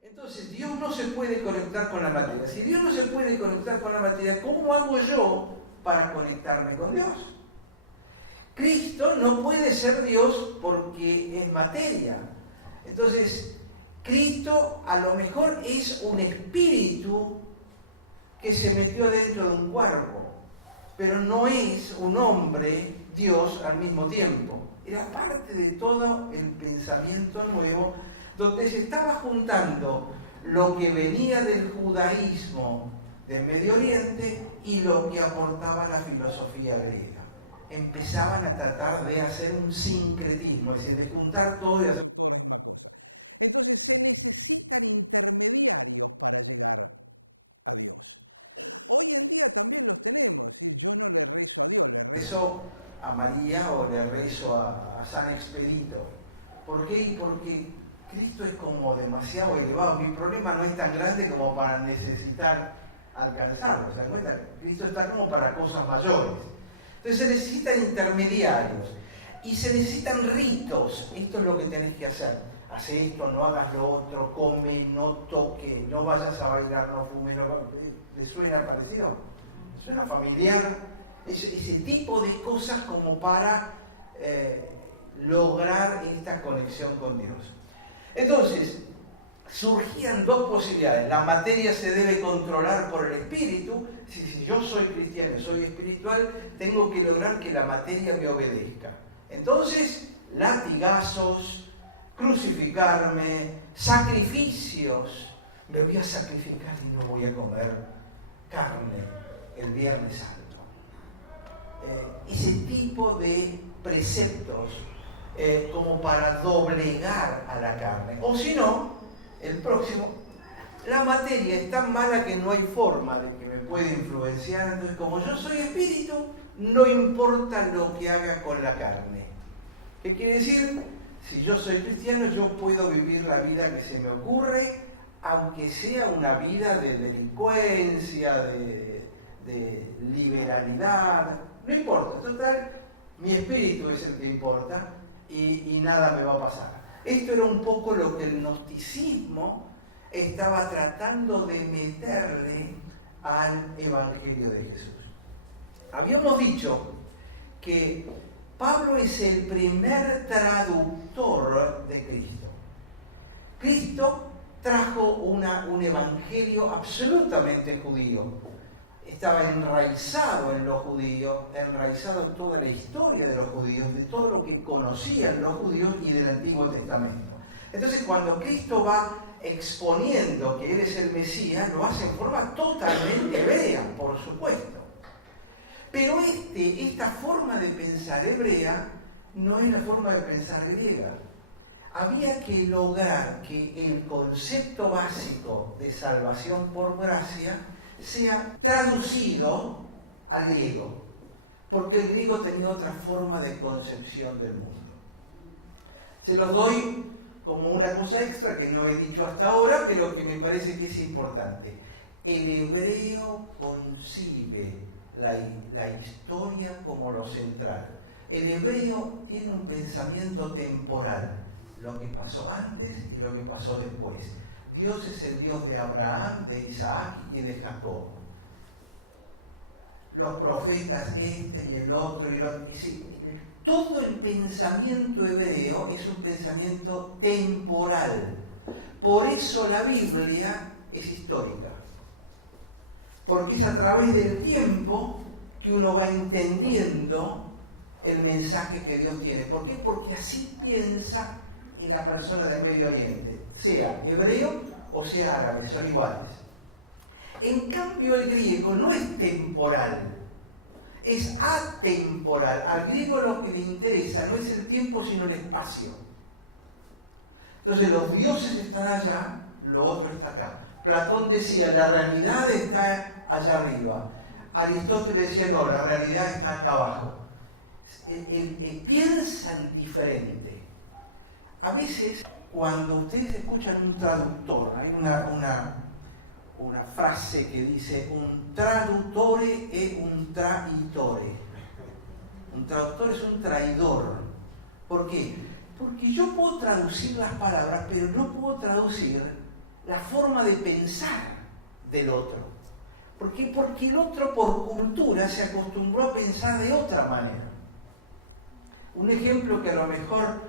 Entonces Dios no se puede conectar con la materia. Si Dios no se puede conectar con la materia, ¿cómo hago yo para conectarme con Dios? Cristo no puede ser Dios porque es materia. Entonces, Cristo a lo mejor es un espíritu que se metió dentro de un cuerpo, pero no es un hombre Dios al mismo tiempo. Era parte de todo el pensamiento nuevo, donde se estaba juntando lo que venía del judaísmo del Medio Oriente y lo que aportaba la filosofía griega. Empezaban a tratar de hacer un sincretismo, es decir, de juntar todo y hacer... Rezo a María o le rezo a San Expedito. ¿Por qué? Porque Cristo es como demasiado elevado. Mi problema no es tan grande como para necesitar alcanzarlo. ¿Se dan cuenta? Cristo está como para cosas mayores. Entonces se necesitan intermediarios y se necesitan ritos. Esto es lo que tenés que hacer. Haz esto, no hagas lo otro, come, no toque, no vayas a bailar, no fumes. No... ¿Le suena parecido? ¿Suena familiar? Ese tipo de cosas como para lograr esta conexión con Dios. Entonces, surgían dos posibilidades. La materia se debe controlar por el espíritu. Si yo soy cristiano, soy espiritual, tengo que lograr que la materia me obedezca. Entonces, latigazos, crucificarme, sacrificios. Me voy a sacrificar y no voy a comer carne el Viernes Santo. Ese tipo de preceptos como para doblegar a la carne. O si no, el próximo, la materia es tan mala que no hay forma de que me pueda influenciar. Entonces, como yo soy espíritu, no importa lo que haga con la carne. ¿Qué quiere decir? Si yo soy cristiano, yo puedo vivir la vida que se me ocurre, aunque sea una vida de delincuencia, de liberalidad. No importa, total, mi espíritu es el que importa y nada me va a pasar. Esto era un poco lo que el gnosticismo estaba tratando de meterle al Evangelio de Jesús. Habíamos dicho que Pablo es el primer traductor de Cristo. Cristo trajo un evangelio absolutamente judío. Estaba enraizado en los judíos, enraizado en toda la historia de los judíos, de todo lo que conocían los judíos y del Antiguo Testamento. Entonces, cuando Cristo va exponiendo que Él es el Mesías, lo hace en forma totalmente hebrea, por supuesto. Pero esta forma de pensar hebrea no es la forma de pensar griega. Había que lograr que el concepto básico de salvación por gracia sea traducido al griego, porque el griego tenía otra forma de concepción del mundo. Se los doy como una cosa extra que no he dicho hasta ahora, pero que me parece que es importante. El hebreo concibe la historia como lo central. El hebreo tiene un pensamiento temporal, lo que pasó antes y lo que pasó después. Dios es el Dios de Abraham, de Isaac y de Jacob. Los profetas este y el otro. Todo el pensamiento hebreo es un pensamiento temporal. Por eso la Biblia es histórica. Porque es a través del tiempo que uno va entendiendo el mensaje que Dios tiene. ¿Por qué? Porque así piensa en la persona del Medio Oriente, sea hebreo o sea árabe, son iguales. En cambio, el griego no es temporal, es atemporal. Al griego lo que le interesa no es el tiempo, sino el espacio. Entonces, los dioses están allá, lo otro está acá. Platón decía, la realidad está allá arriba. Aristóteles decía, no, la realidad está acá abajo. Piensan diferente. A veces, cuando ustedes escuchan un traductor, hay una frase que dice un traduttore e un traitore. Un traductor es un traidor. ¿Por qué? Porque yo puedo traducir las palabras, pero no puedo traducir la forma de pensar del otro. ¿Por qué? Porque el otro por cultura se acostumbró a pensar de otra manera. Un ejemplo que a lo mejor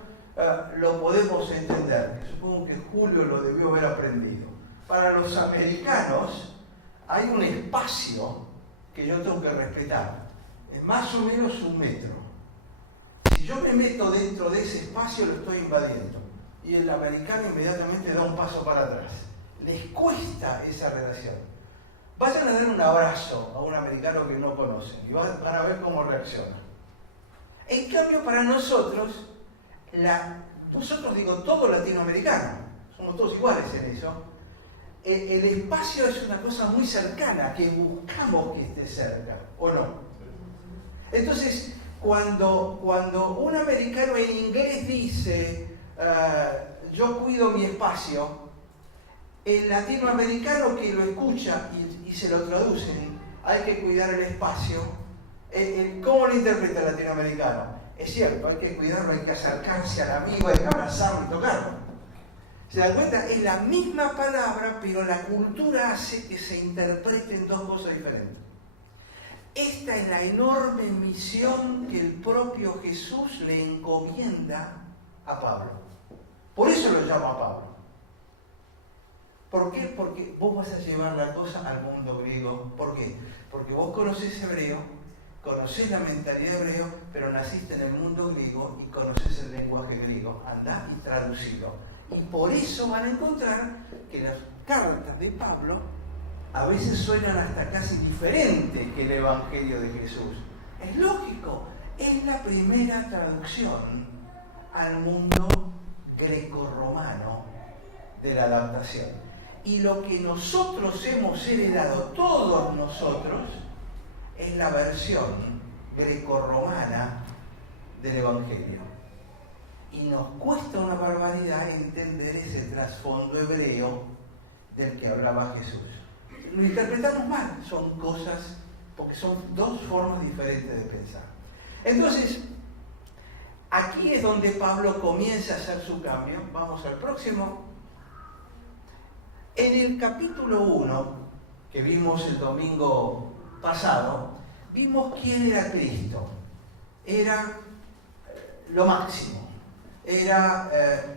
lo podemos entender, que supongo que Julio lo debió haber aprendido. Para los americanos hay un espacio que yo tengo que respetar, es más o menos 1 metro. Si yo me meto dentro de ese espacio lo estoy invadiendo y el americano inmediatamente da un paso para atrás. Les cuesta esa relación. Vayan a dar un abrazo a un americano que no conocen y van a ver cómo reacciona. En cambio, para nosotros, digo, todo latinoamericano, somos todos iguales en eso, el espacio es una cosa muy cercana, que buscamos que esté cerca, ¿o no? Entonces, cuando un americano en inglés dice, yo cuido mi espacio, el latinoamericano que lo escucha y se lo traducen, hay que cuidar el espacio, ¿cómo lo interpreta el latinoamericano? Es cierto, hay que cuidarlo, hay que acercarse al amigo, hay que abrazarlo y tocarlo. ¿Se dan cuenta? Es la misma palabra, pero la cultura hace que se interpreten dos cosas diferentes. Esta es la enorme misión que el propio Jesús le encomienda a Pablo. Por eso lo llama a Pablo. ¿Por qué? Porque vos vas a llevar la cosa al mundo griego. ¿Por qué? Porque vos conocés hebreo, conocés la mentalidad hebreo, pero naciste en el mundo griego y conocés el lenguaje griego. Andá y traducilo. Y por eso van a encontrar que las cartas de Pablo a veces suenan hasta casi diferentes que el Evangelio de Jesús. Es lógico, es la primera traducción al mundo grecorromano de la adaptación. Y lo que nosotros hemos heredado, todos nosotros, es la versión grecorromana del Evangelio. Y nos cuesta una barbaridad entender ese trasfondo hebreo del que hablaba Jesús. Lo interpretamos mal, son cosas, porque son dos formas diferentes de pensar. Entonces, aquí es donde Pablo comienza a hacer su cambio. Vamos al próximo. En el capítulo 1, que vimos el domingo pasado, vimos quién era Cristo. Era lo máximo. Era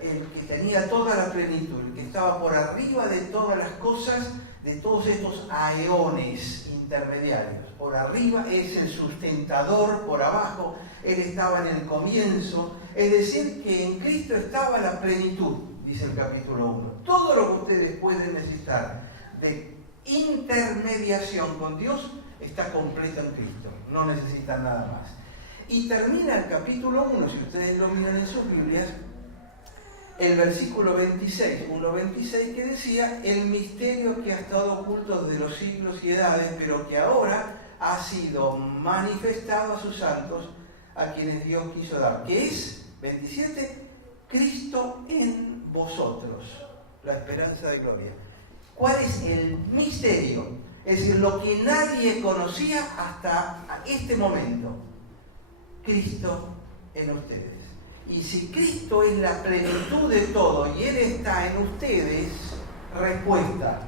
el que tenía toda la plenitud, el que estaba por arriba de todas las cosas, de todos estos aeones intermediarios. Por arriba es el sustentador, por abajo él estaba en el comienzo. Es decir, que en Cristo estaba la plenitud, dice el capítulo 1. Todo lo que ustedes pueden necesitar de intermediación con Dios está completo en Cristo. No necesitan nada más. Y termina el capítulo 1, si ustedes lo miran en sus Biblias, el versículo 26, 1.26, que decía: el misterio que ha estado oculto desde los siglos y edades, pero que ahora ha sido manifestado a sus santos, a quienes Dios quiso dar. Que es, 27, Cristo en vosotros, la esperanza de gloria. ¿Cuál es el misterio? Es decir, lo que nadie conocía hasta este momento. Cristo en ustedes. Y si Cristo es la plenitud de todo y Él está en ustedes, respuesta: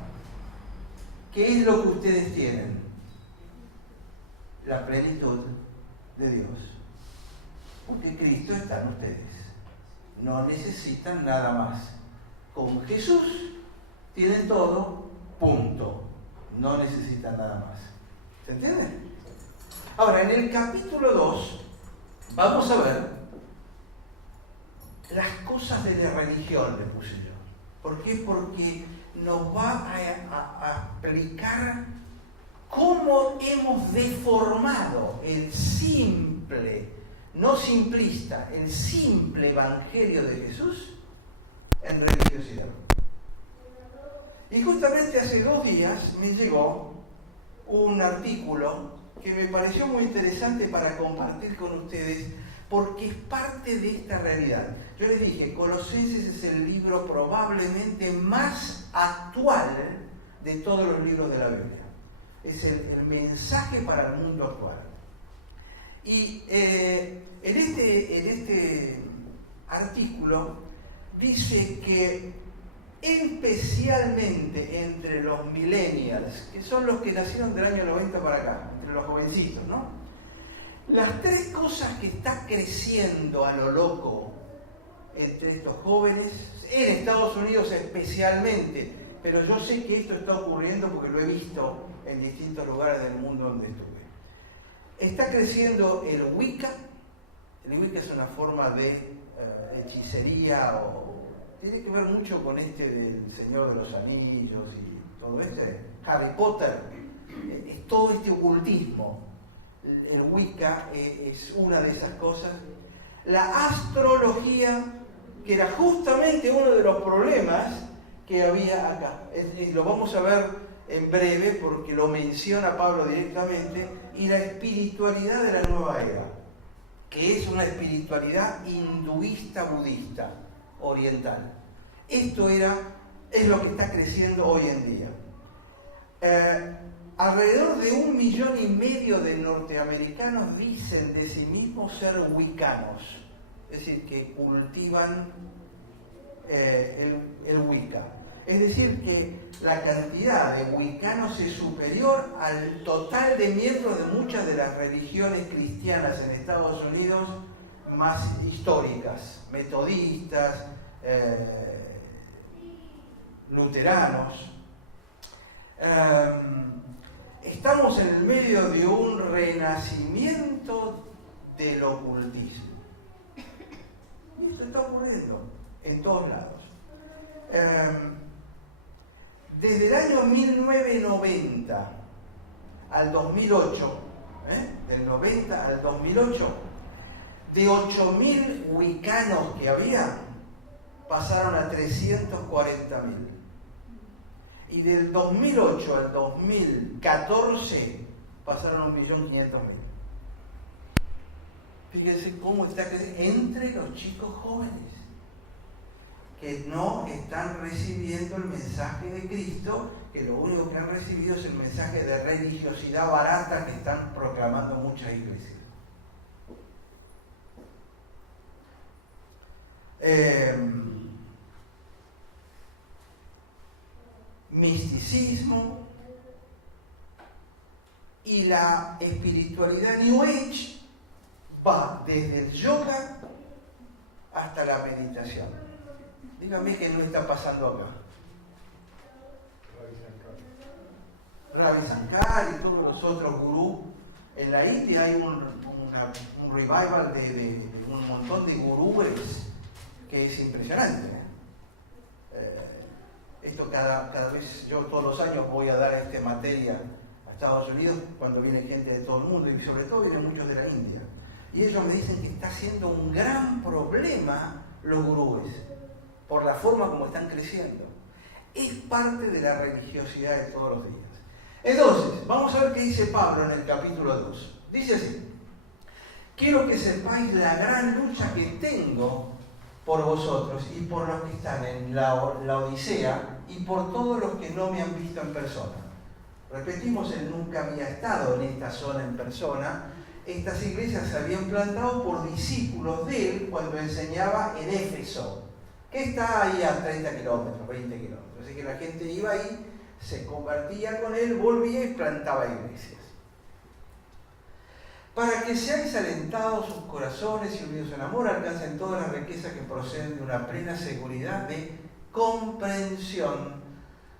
¿qué es lo que ustedes tienen? La plenitud de Dios. Porque Cristo está en ustedes. No necesitan nada más. Con Jesús tienen todo, punto. No necesitan nada más. ¿Se entiende? Ahora, en el capítulo 2, vamos a ver las cosas de la religión, le puse yo. ¿Por qué? Porque nos va a explicar cómo hemos deformado el simple, no simplista, el simple evangelio de Jesús en religiosidad. Y justamente hace 2 días me llegó un artículo que me pareció muy interesante para compartir con ustedes, porque es parte de esta realidad. Yo les dije, Colosenses es el libro probablemente más actual de todos los libros de la Biblia. Es el mensaje para el mundo actual. Y en este artículo dice que especialmente entre los millennials, que son los que nacieron del año 90 para acá, entre los jovencitos, ¿no? Las tres cosas que está creciendo a lo loco entre estos jóvenes, en Estados Unidos especialmente, pero yo sé que esto está ocurriendo porque lo he visto en distintos lugares del mundo donde estuve. Está creciendo el Wicca. El Wicca es una forma de hechicería, tiene que ver mucho con del Señor de los Anillos y todo Harry Potter, es todo este ocultismo. El Wicca es una de esas cosas. La astrología, que era justamente uno de los problemas que había acá. Lo vamos a ver en breve porque lo menciona Pablo directamente. Y la espiritualidad de la nueva era, que es una espiritualidad hinduista budista oriental. Esto es lo que está creciendo hoy en día. Alrededor de 1,5 millones de norteamericanos dicen de sí mismos ser wiccanos, es decir, que cultivan el Wicca. Es decir, que la cantidad de wiccanos es superior al total de miembros de muchas de las religiones cristianas en Estados Unidos más históricas, metodistas, luteranos. Estamos en el medio de un renacimiento del ocultismo. Y eso está ocurriendo en todos lados. Desde el año 1990 al 2008, del 90 al 2008, de 8.000 wiccanos que había, pasaron a 340.000. Y del 2008 al 2014 pasaron a 1.500.000. Fíjense cómo está creciendo entre los chicos jóvenes, que no están recibiendo el mensaje de Cristo, que lo único que han recibido es el mensaje de religiosidad barata que están proclamando muchas iglesias. Misticismo y la espiritualidad New Age va desde el yoga hasta la meditación. Dígame que no está pasando acá. Ravi Shankar y todos los otros gurús. En la India hay un revival de un montón de gurúes que es impresionante. Esto cada vez, yo todos los años voy a dar esta materia a Estados Unidos cuando viene gente de todo el mundo y sobre todo vienen muchos de la India. Y ellos me dicen que está siendo un gran problema los gurúes, por la forma como están creciendo. Es parte de la religiosidad de todos los días. Entonces, vamos a ver qué dice Pablo en el capítulo 2. Dice así: quiero que sepáis la gran lucha que tengo por vosotros y por los que están en la Odisea y por todos los que no me han visto en persona. Repetimos, él nunca había estado en esta zona en persona. Estas iglesias se habían plantado por discípulos de él cuando enseñaba en Éfeso, que está ahí a 30 kilómetros, 20 kilómetros. Así que la gente iba ahí, se convertía con él, volvía y plantaba iglesias. Para que seáis alentados sus corazones y unidos en amor, alcancen todas las riquezas que proceden de una plena seguridad de comprensión,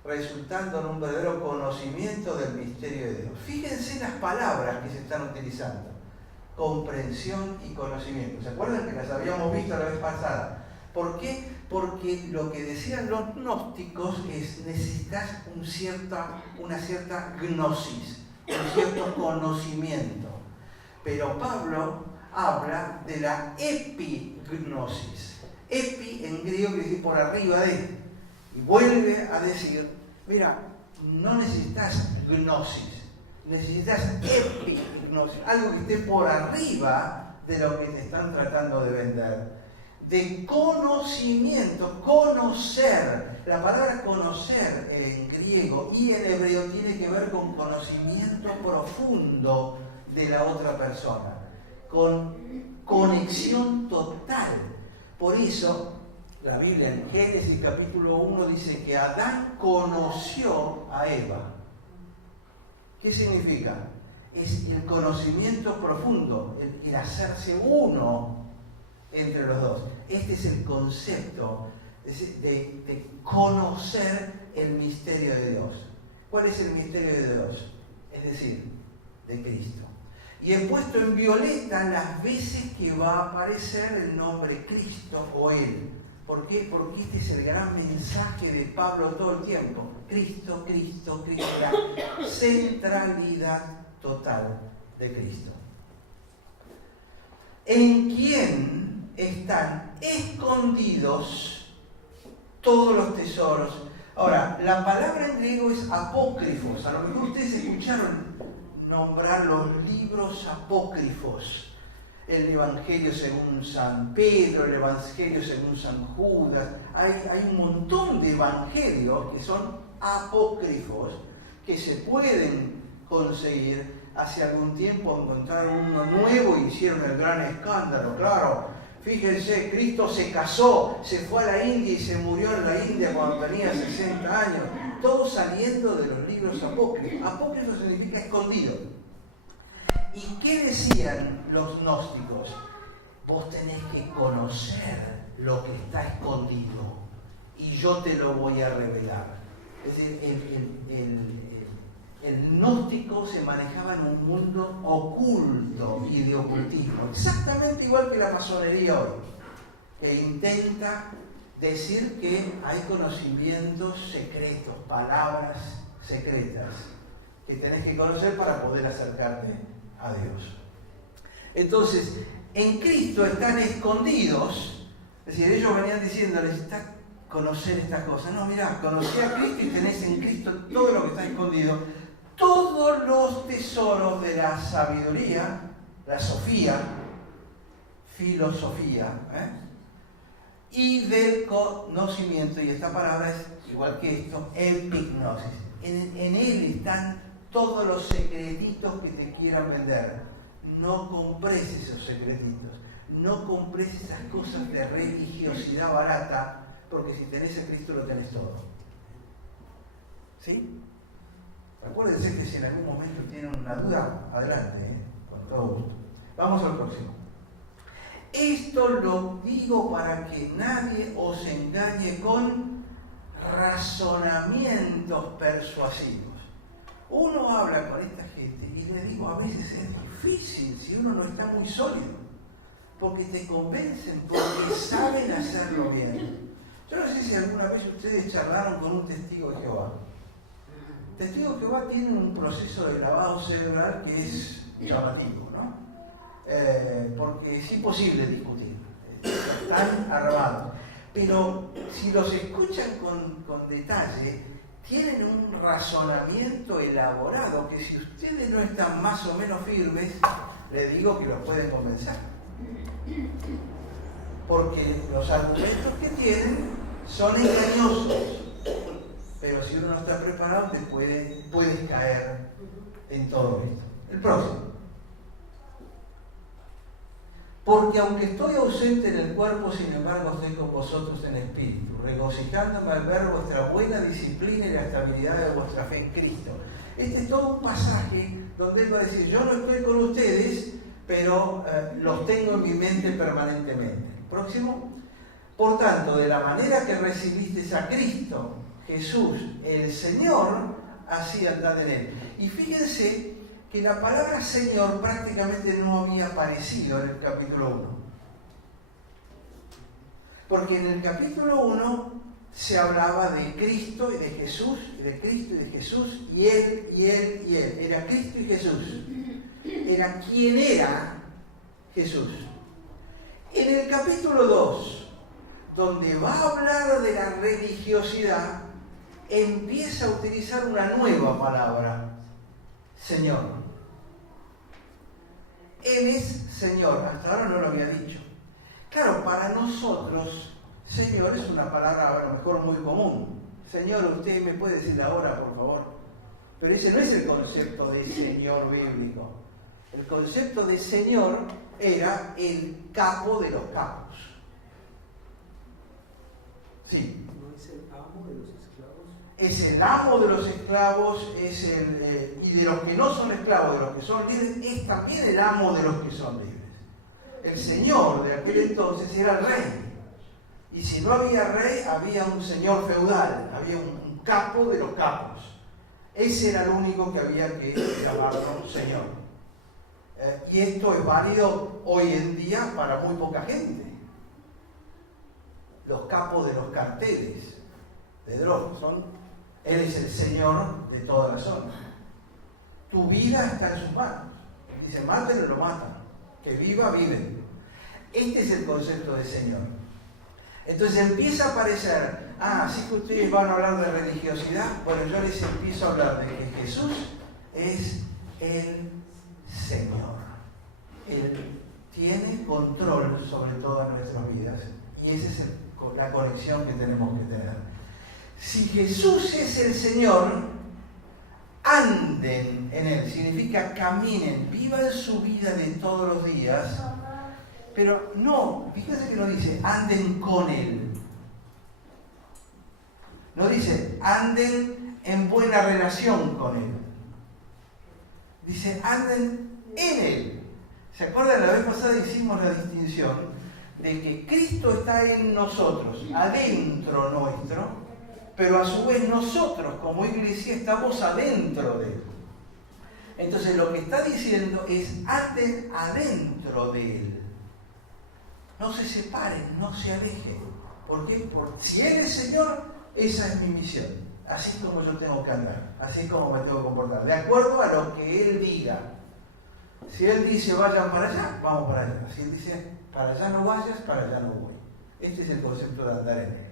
resultando en un verdadero conocimiento del misterio de Dios. Fíjense las palabras que se están utilizando: comprensión y conocimiento. ¿Se acuerdan que las habíamos visto la vez pasada? ¿Por qué? Porque lo que decían los gnósticos es: necesitas una cierta gnosis, un cierto conocimiento. Pero Pablo habla de la epignosis. Epi en griego quiere decir por arriba de. Y vuelve a decir: mira, no necesitas gnosis, necesitas epignosis, algo que esté por arriba de lo que te están tratando de vender. De conocimiento, conocer. La palabra conocer en griego y en hebreo tiene que ver con conocimiento profundo de la otra persona, con conexión total. Por eso La Biblia en Génesis capítulo 1 dice que Adán conoció a Eva. ¿Qué significa? Es el conocimiento profundo, el hacerse uno entre los dos. Este es el concepto de conocer el misterio de Dios. ¿Cuál es el misterio de Dios? Es decir, de Cristo. Y he puesto en violeta las veces que va a aparecer el nombre Cristo o Él. ¿Por qué? Porque este es el gran mensaje de Pablo todo el tiempo. Cristo, Cristo, Cristo. La centralidad total de Cristo. En quien están escondidos todos los tesoros. Ahora, la palabra en griego es apócrifos. A lo mejor ustedes escucharon nombrar los libros apócrifos. El Evangelio según San Pedro, el Evangelio según San Judas. Hay un montón de evangelios que son apócrifos que se pueden conseguir. Hace algún tiempo encontraron uno nuevo y hicieron el gran escándalo. Claro, fíjense, Cristo se casó, se fue a la India y se murió en la India cuando tenía 60 años. Todo saliendo de los libros apócrifos. Apócrifo significa escondido. ¿Y qué decían los gnósticos? Vos tenés que conocer lo que está escondido y yo te lo voy a revelar. Es decir, el gnóstico se manejaba en un mundo oculto y de ocultismo, exactamente igual que la masonería hoy, que intenta decir que hay conocimientos secretos, palabras secretas, que tenés que conocer para poder acercarte a Dios. Entonces, en Cristo están escondidos, es decir, ellos venían diciendo, necesitas conocer estas cosas. No, mirá, conocí a Cristo y tenés en Cristo todo lo que está escondido, todos los tesoros de la sabiduría, la sofía, filosofía, y del conocimiento, y esta palabra es igual que esto, epignosis. En él están todos los secretitos que te quieran vender. No compres esos secretitos, no compres esas cosas de religiosidad barata, porque si tenés a Cristo lo tenés todo. ¿Sí? Acuérdense que si en algún momento tienen una duda, adelante, con todo gusto. Vamos al próximo. Esto lo digo para que nadie os engañe con razonamientos persuasivos. Uno habla con esta gente y le digo, a veces es difícil si uno no está muy sólido, porque te convencen, porque saben hacerlo bien. Yo no sé si alguna vez ustedes charlaron con un testigo de Jehová. Testigo de Jehová tiene un proceso de lavado cerebral que es llamativo, ¿no? Porque es imposible discutir, están armados. Pero si los escuchan con detalle, tienen un razonamiento elaborado que si ustedes no están más o menos firmes, les digo que los pueden convencer. Porque los argumentos que tienen son engañosos. Pero si uno no está preparado, te puedes caer en todo esto. El próximo. Porque aunque estoy ausente en el cuerpo, sin embargo estoy con vosotros en espíritu, regocijándome al ver vuestra buena disciplina y la estabilidad de vuestra fe en Cristo. Este es todo un pasaje donde él va a decir, yo no estoy con ustedes, pero los tengo en mi mente permanentemente. Próximo. Por tanto, de la manera que recibisteis a Cristo, Jesús, el Señor, así andad en él. Y fíjense que la palabra Señor prácticamente no había aparecido en el capítulo 1. Porque en el capítulo 1 se hablaba de Cristo y de Jesús, y de Cristo y de Jesús, y Él, y Él, y Él. Era Cristo y Jesús. Era quien era Jesús. En el capítulo 2, donde va a hablar de la religiosidad, empieza a utilizar una nueva palabra, Señor. Él es Señor, hasta ahora no lo había dicho. Claro, para nosotros, Señor es una palabra a lo mejor muy común. Señor, usted me puede decir la hora, por favor. Pero ese no es el concepto de Señor bíblico. El concepto de Señor era el capo de los capos. Sí. ¿No es el amo de los esclavos? Es el amo de los esclavos, y de los que no son esclavos, de los que son libres, es también el amo de los que son libres. El señor de aquel entonces era el rey. Y si no había rey, había un señor feudal, había un capo de los capos. Ese era el único que había que llamarlo señor. Y esto es válido hoy en día para muy poca gente. Los capos de los carteles de drogas él es el señor de toda la zona. Tu vida está en sus manos. Dice, mátenlo, lo matan. Que viva, vive. Este es el concepto de señor. Entonces empieza a aparecer, así que ustedes van a hablar de religiosidad. Bueno, yo les empiezo a hablar de que Jesús es el Señor. Él tiene control sobre todas nuestras vidas. Y esa es la conexión que tenemos que tener. Si Jesús es el Señor, anden en Él. Significa caminen, vivan su vida de todos los días. Pero no, fíjense que no dice anden con Él. No dice anden en buena relación con Él. Dice anden en Él. ¿Se acuerdan? La vez pasada hicimos la distinción de que Cristo está en nosotros, adentro nuestro, pero a su vez nosotros como iglesia estamos adentro de Él. Entonces lo que está diciendo es anden adentro de Él. No se separen, no se alejen. ¿Por qué? Porque si Él es Señor, esa es mi misión. Así es como yo tengo que andar, así es como me tengo que comportar, de acuerdo a lo que Él diga. Si Él dice vayan para allá, vamos para allá. Si Él dice para allá no vayas, para allá no voy. Este es el concepto de andar en Él.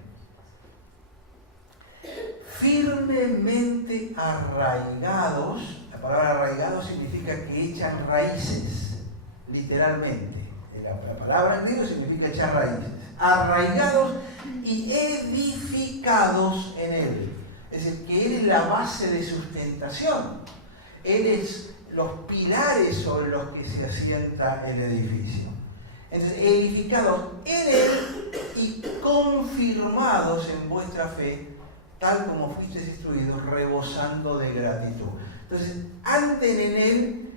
Firmemente arraigados. La palabra arraigado significa que echan raíces, literalmente. La palabra en griego significa echar raíces. Arraigados y edificados en Él. Es decir, que Él es la base de sustentación. Él es los pilares sobre los que se asienta el edificio. Entonces, edificados en Él y confirmados en vuestra fe, tal como fuisteis instruidos, rebosando de gratitud. Entonces, anden en Él,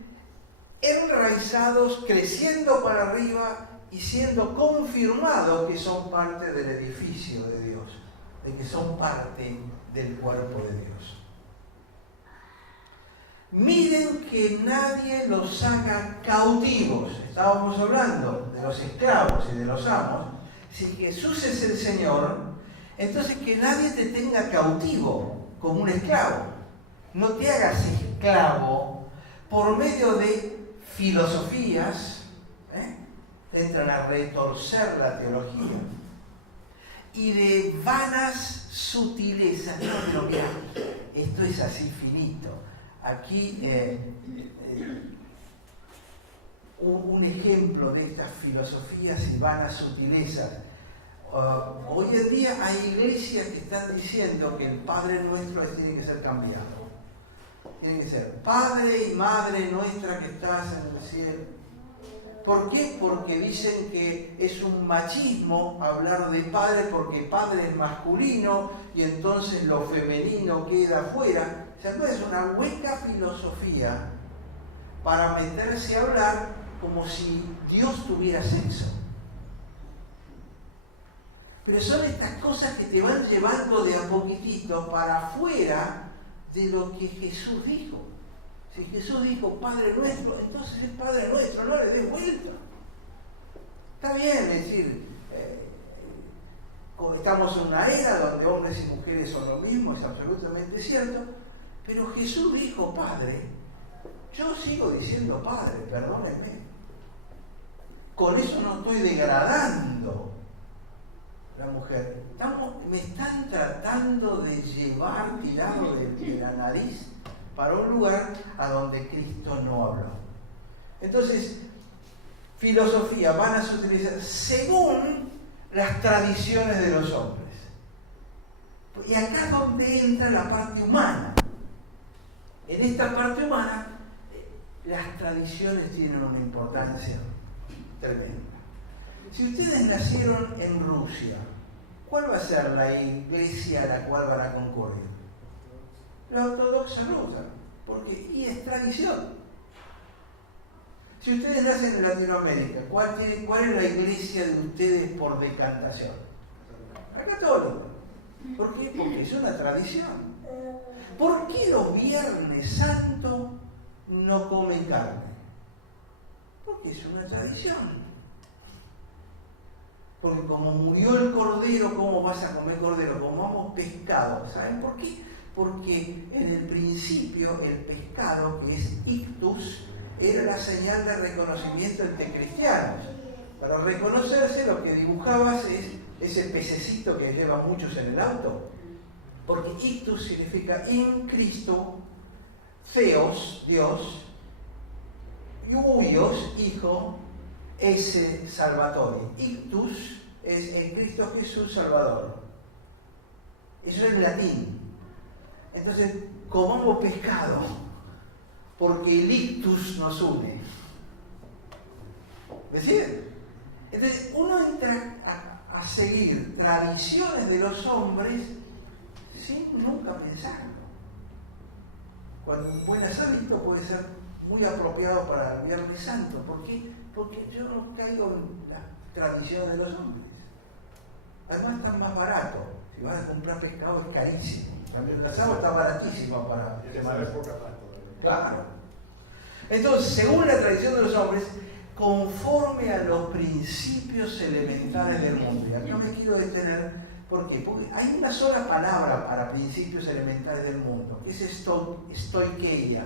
enraizados, creciendo para arriba y siendo confirmados que son parte del edificio de Dios, de que son parte del cuerpo de Dios. Miren que nadie los haga cautivos. Estábamos hablando de los esclavos y de los amos. Si Jesús es el Señor, entonces que nadie te tenga cautivo como un esclavo. No te hagas esclavo por medio de filosofías, entran a retorcer la teología, y de vanas sutilezas. No, pero mira, esto es así finito. Aquí un ejemplo de estas filosofías y vanas sutilezas. Hoy en día hay iglesias que están diciendo que el Padre Nuestro tiene que ser cambiado. Tiene que ser Padre y Madre nuestra que estás en el cielo. ¿Por qué? Porque dicen que es un machismo hablar de padre porque padre es masculino y entonces lo femenino queda afuera. ¿Se acuerdan? Es una hueca filosofía para meterse a hablar como si Dios tuviera sexo. Pero son estas cosas que te van llevando de a poquitito para afuera de lo que Jesús dijo. Si Jesús dijo Padre Nuestro, entonces es Padre Nuestro, no le des vuelta. Está bien decir, estamos en una era donde hombres y mujeres son lo mismo, es absolutamente cierto, pero Jesús dijo Padre, yo sigo diciendo Padre, perdónenme. Con eso no estoy degradando la mujer. Me están tratando de llevar tirado de la nariz para un lugar a donde Cristo no habló. Entonces, filosofía van a ser utilizadas según las tradiciones de los hombres. Y acá es donde entra la parte humana. En esta parte humana, las tradiciones tienen una importancia tremenda. Si ustedes nacieron en Rusia, ¿cuál va a ser la iglesia a la cual van a concurrir? La ortodoxa rusa. Porque, y es tradición. Si ustedes nacen en Latinoamérica, ¿cuál es la iglesia de ustedes por decantación? La católica. ¿Por qué? Porque es una tradición. ¿Por qué los Viernes Santos no comen carne? Porque es una tradición. Porque como murió el cordero, ¿cómo vas a comer cordero? Comamos pescado. ¿Saben por qué? Porque en el principio el pescado, que es ictus, era la señal de reconocimiento entre cristianos. Para reconocerse, lo que dibujabas es ese pececito que llevan muchos en el auto. Porque ictus significa in Cristo, Theos, Dios, y huios, hijo, ese Salvatore. Ictus es en Cristo Jesús Salvador. Eso es en latín. Entonces, comamos pescado, porque el ictus nos une. ¿Deciden? Entonces, uno entra a seguir tradiciones de los hombres sin nunca pensarlo. Cuando un buen asadito puede ser muy apropiado para el Viernes Santo. ¿Por qué? Porque yo no caigo en las tradiciones de los hombres. Además, están más baratos. Si vas a comprar pescado es carísimo. El asado está baratísimo para claro. Entonces, según la tradición de los hombres, conforme a los principios elementales del mundo. Y acá me quiero detener. ¿Por qué? Porque hay una sola palabra para principios elementales del mundo, que es stoikeia.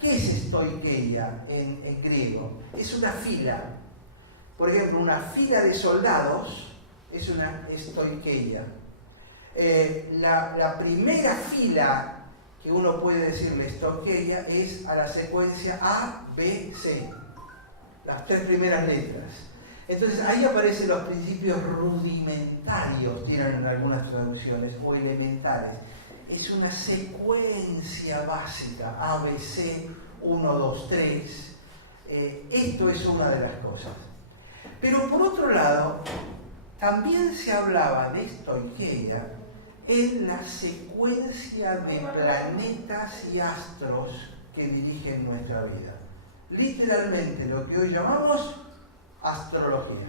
¿Qué es stoikeia en griego? Es una fila. Por ejemplo, una fila de soldados es una stoikeia. La primera fila que uno puede decirle stoikeia es a la secuencia A, B, C. Las 3 primeras letras. Entonces ahí aparecen los principios rudimentarios, tienen en algunas traducciones, o elementales. Es una secuencia básica, A, B, C, 1, 2, 3. Esto es una de las cosas. Pero por otro lado, también se hablaba de stoikeia en la secuencia de planetas y astros que dirigen nuestra vida. Literalmente lo que hoy llamamos astrología.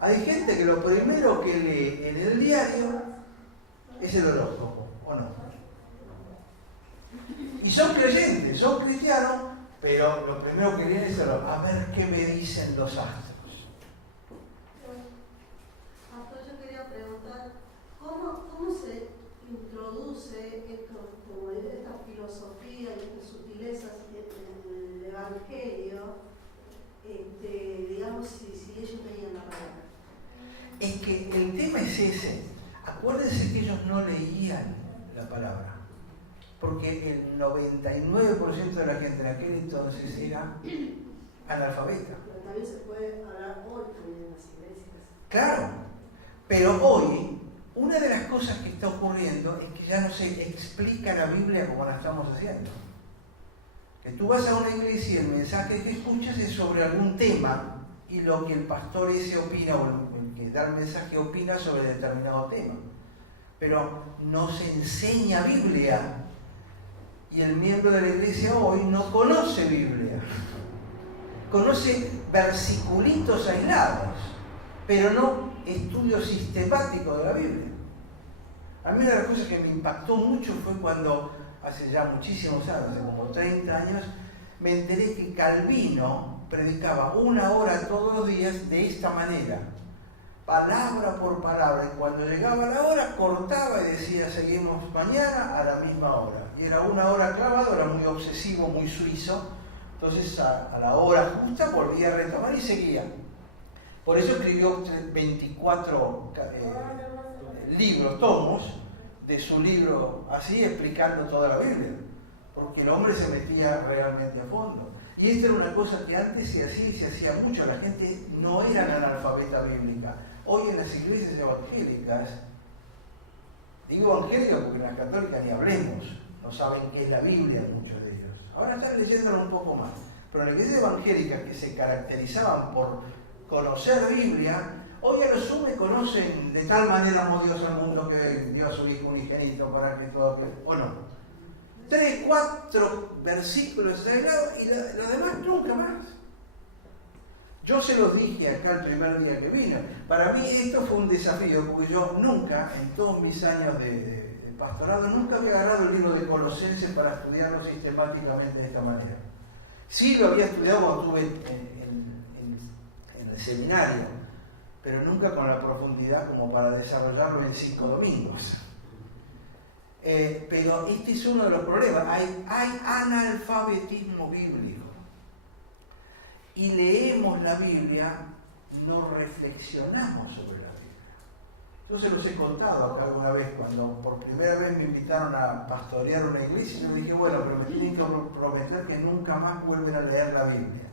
Hay gente que lo primero que lee en el diario es el horóscopo, ¿o no? Y son creyentes, son cristianos, pero lo primero que leen es el horóscopo. A ver qué me dicen los astros. Pastor, yo quería preguntar, ¿cómo se introduce esta filosofía y estas sutilezas en el Evangelio? Digamos, si ellos leían la palabra. Es que el tema es ese. Acuérdense que ellos no leían la palabra. Porque el 99% de la gente en aquel entonces era analfabeta. Pero también se puede hablar hoy en las iglesias. Claro, pero hoy una de las cosas que está ocurriendo es que ya no se explica la Biblia como la estamos haciendo. Que tú vas a una iglesia y el mensaje que escuchas es sobre algún tema y lo que el pastor ese opina o el que da el mensaje opina sobre determinado tema. Pero no se enseña Biblia y el miembro de la iglesia hoy no conoce Biblia. Conoce versiculitos aislados, pero no estudio sistemático de la Biblia. A mí una de las cosas que me impactó mucho fue cuando hace ya muchísimos años, hace como 30 años, me enteré que Calvino predicaba 1 hora todos los días de esta manera, palabra por palabra, y cuando llegaba la hora cortaba y decía seguimos mañana a la misma hora, y era 1 hora clavado, era muy obsesivo, muy suizo, entonces a la hora justa volvía a retomar y seguía. Por eso escribió 24 libros, tomos, de su libro así, explicando toda la Biblia, porque el hombre se metía realmente a fondo. Y esta era una cosa que antes se hacía y se hacía mucho, la gente no era analfabeta bíblica. Hoy en las iglesias evangélicas, digo evangélicas porque en las católicas ni hablemos, no saben qué es la Biblia muchos de ellos. Ahora están leyéndola un poco más, pero en las iglesias evangélicas que se caracterizaban por conocer Biblia, Hoy a lo sumo conocen de tal manera amó Dios al mundo que dio a su Hijo unigénito para que todo aquel... ¿O no? 3, 4 versículos sagrados y lo demás nunca más. Yo se los dije acá el primer día que vino. Para mí esto fue un desafío, porque yo nunca, en todos mis años de pastorado, nunca había agarrado el libro de Colosenses para estudiarlo sistemáticamente de esta manera. Sí lo había estudiado cuando estuve en el seminario, pero nunca con la profundidad como para desarrollarlo en 5 domingos. Pero este es uno de los problemas. Hay analfabetismo bíblico. Y leemos la Biblia, no reflexionamos sobre la Biblia. Yo se los he contado acá alguna vez, cuando por primera vez me invitaron a pastorear una iglesia, yo dije, bueno, pero me tienen que prometer que nunca más vuelven a leer la Biblia.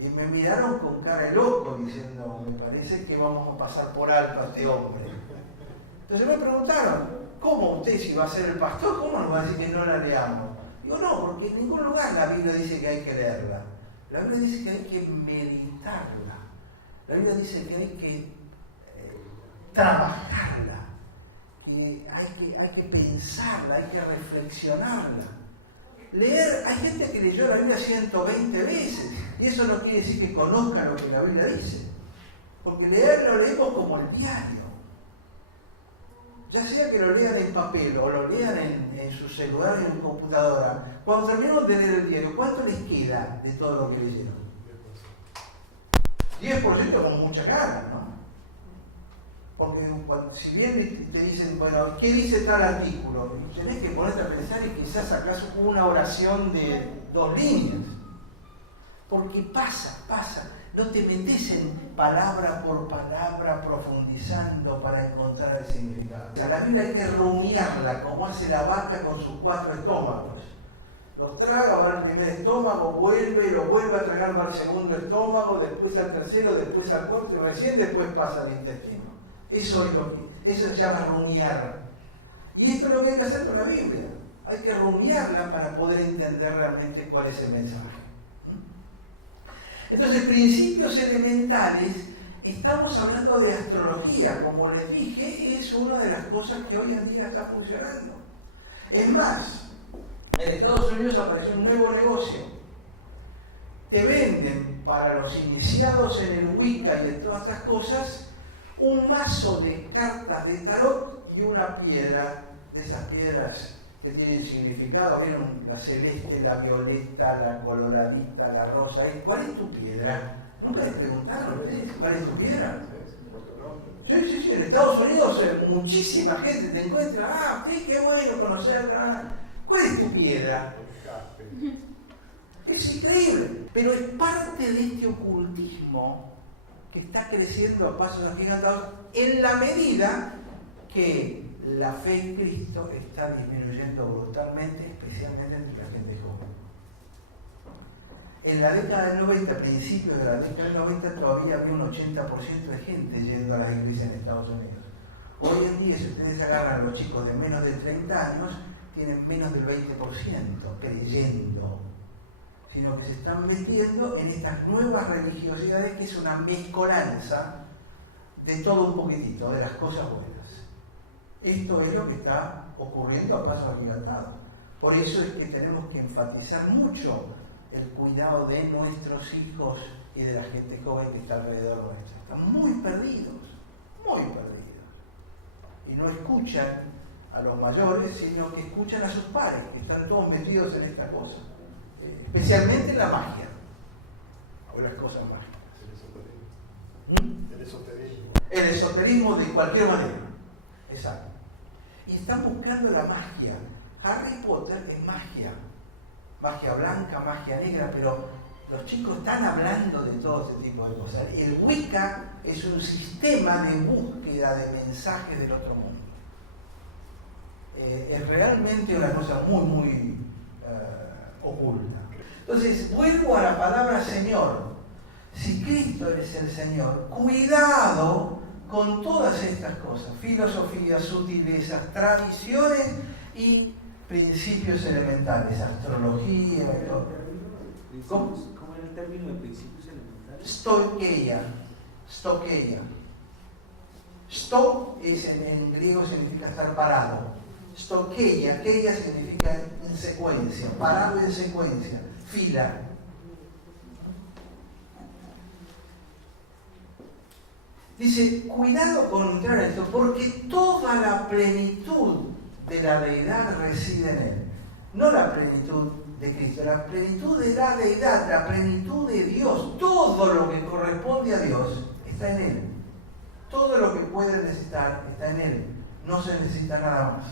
Y me miraron con cara de loco, diciendo, me parece que vamos a pasar por alto a este hombre. Entonces me preguntaron, ¿cómo usted, si va a ser el pastor, cómo nos va a decir que no la leamos? Digo, no, porque en ningún lugar la Biblia dice que hay que leerla. La Biblia dice que hay que meditarla. La Biblia dice que hay que trabajarla, que hay que pensarla, hay que reflexionarla. Leer, hay gente que leyó la Biblia 120 veces y eso no quiere decir que conozca lo que la Biblia dice, porque leer lo leemos como el diario. Ya sea que lo lean en papel o lo lean en su celular y en computadora, cuando terminamos de leer el diario, ¿cuánto les queda de todo lo que leyeron? 10% con mucha ganas, ¿no? Porque si bien te dicen, bueno, ¿qué dice tal artículo? Tenés que ponerte a pensar y quizás sacás una oración de 2 líneas. Porque pasa. No te metes en palabra por palabra profundizando para encontrar el significado. O sea, la Biblia hay que rumiarla como hace la vaca con sus 4 estómagos. Los traga, va al primer estómago, lo vuelve a tragar, va al segundo estómago, después al tercero, después al cuarto y recién después pasa al intestino. Eso se llama rumiar. Y esto es lo que hay que hacer con la Biblia. Hay que rumiarla para poder entender realmente cuál es el mensaje. Entonces, principios elementales, estamos hablando de astrología, como les dije, es una de las cosas que hoy en día está funcionando. Es más, en Estados Unidos apareció un nuevo negocio. Te venden para los iniciados en el Wicca y en todas estas cosas, un mazo de cartas de tarot y una piedra, de esas piedras que tienen significado. ¿Vieron? La celeste, la violeta, la coloradita, la rosa. ¿Cuál es tu piedra? ¿Nunca les preguntaron ustedes cuál es tu piedra? Sí, en Estados Unidos muchísima gente te encuentra, qué bueno conocerla. ¿Cuál es tu piedra? Es increíble, pero es parte de este ocultismo que está creciendo a pasos agigantados en la medida que la fe en Cristo está disminuyendo brutalmente, especialmente entre la gente joven. En la década del 90, a principios de la década del 90, todavía había un 80% de gente yendo a las iglesias en Estados Unidos. Hoy en día, si ustedes agarran a los chicos de menos de 30 años, tienen menos del 20% creyendo, sino que se están metiendo en estas nuevas religiosidades que es una mezcolanza de todo un poquitito, de las cosas buenas. Esto es lo que está ocurriendo a pasos agigantados. Por eso es que tenemos que enfatizar mucho el cuidado de nuestros hijos y de la gente joven que está alrededor nuestro. Están muy perdidos. Y no escuchan a los mayores, sino que escuchan a sus pares, que están todos metidos en esta cosa. Especialmente en la magia, o las cosas mágicas. El esoterismo de cualquier manera. Exacto. Y están buscando la magia. Harry Potter es magia. Magia blanca, magia negra, pero los chicos están hablando de todo este tipo de cosas. El Wicca es un sistema de búsqueda de mensajes del otro mundo. Es realmente una cosa muy oculta. Entonces, vuelvo a la palabra Señor. Si Cristo es el Señor, cuidado con todas estas cosas, filosofías, sutilezas, tradiciones y principios elementales, astrología, ¿Cómo era el término de principios elementales? stoicheia, stokeia. Sto es en griego significa estar parado. Stokeia, keia significa en secuencia, parado en secuencia, fila. Dice, cuidado con entrar en esto, porque toda la plenitud de la deidad reside en él. No la plenitud de Cristo, la plenitud de la deidad, la plenitud de Dios. Todo lo que corresponde a Dios está en él. Todo lo que puede necesitar está en él. No se necesita nada más.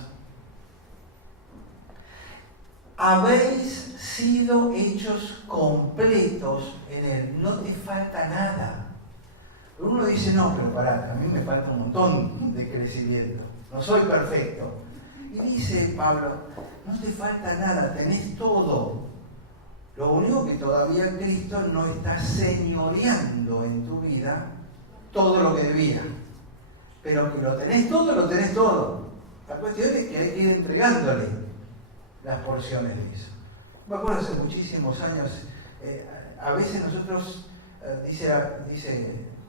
Habéis sido hechos completos en él. No te falta nada. Uno dice, no, pero pará, a mí me falta un montón de crecimiento. No soy perfecto. Y dice Pablo, no te falta nada, tenés todo. Lo único que todavía Cristo no está señoreando en tu vida todo lo que debía. Pero que lo tenés todo, lo tenés todo. La cuestión es que hay que ir entregándole las porciones de eso. Me acuerdo hace muchísimos años, a veces nosotros, dice